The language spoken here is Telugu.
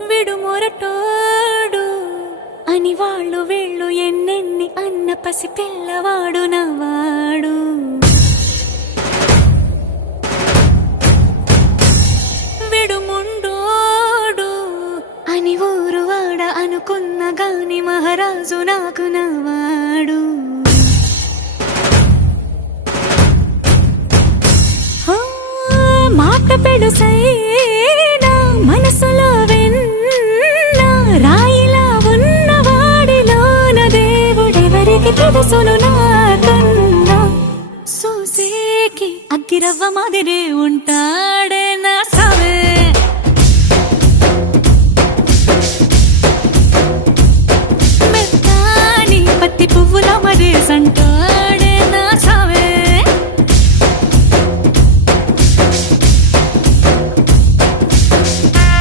విడు మొరటోడు అని వాళ్ళు వీళ్ళు ఎన్నెన్ని అన్న పసి పిల్లవాడు నవ్వాడు. విడు ముండోడు అని ఊరు వాడ అనుకున్న గాని మహారాజు నాకు నవ్వాడు. మాట పెడుసైనా మనసులో వెన్న రాయిలా ఉన్నవాడిలోన దేవుడెవరికి తెలుసును నాకన్నా. సూసేకి అగ్గిరవ్వ మాదిరే ఉంటా